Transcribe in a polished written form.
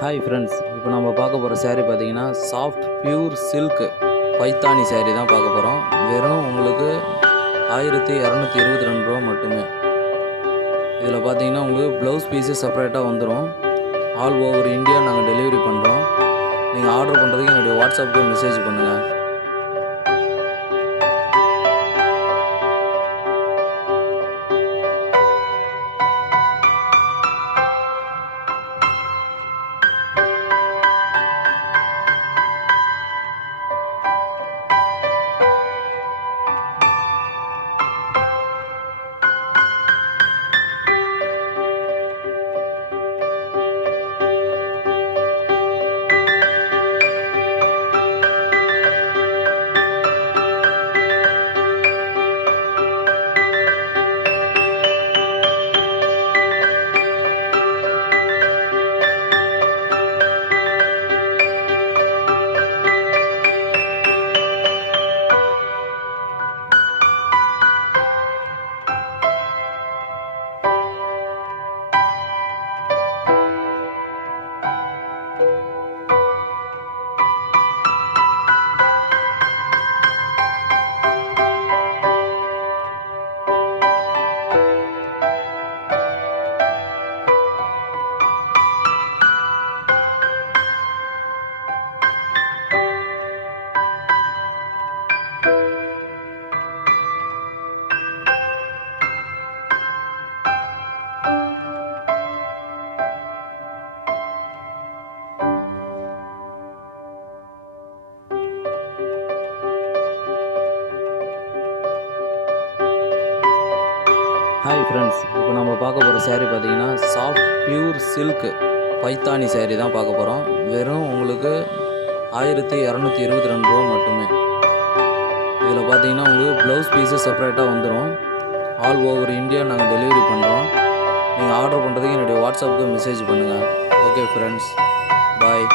Hi friends, இப்போ நம்ம பார்க்க போகிற saree பார்த்தீங்கன்னா soft pure silk Paithani saree தான் பார்க்க போகிறோம். வெறும் உங்களுக்கு 1222 ரூபா மட்டுமே. இதில் பார்த்தீங்கன்னா உங்களுக்கு ப்ளவுஸ் பீஸு செப்பரேட்டாக வந்துடும். ஆல் ஓவர் இந்தியா நாங்கள் டெலிவரி பண்ணுறோம். நீங்கள் ஆர்டர் பண்ணுறதுக்கு என்னுடைய வாட்ஸ்அப்புக்கு மெசேஜ் பண்ணுங்கள். ஹாய் ஃப்ரெண்ட்ஸ், இப்போ நம்ம பார்க்க போகிற saree பார்த்தீங்கன்னா soft pure silk Paithani saree தான் பார்க்க போகிறோம். வெறும் உங்களுக்கு 1222 ரூபா மட்டுமே. இதில் பார்த்தீங்கன்னா உங்களுக்கு ப்ளவுஸ் பீஸு செப்பரேட்டாக வந்துடும். ஆல் ஓவர் இந்தியா நாங்கள் டெலிவரி பண்ணுறோம். நீங்கள் ஆர்டர் பண்ணுறதுக்கு என்னுடைய வாட்ஸ்அப்புக்கு மெசேஜ் பண்ணுங்கள். ஓகே ஃப்ரெண்ட்ஸ், பாய்.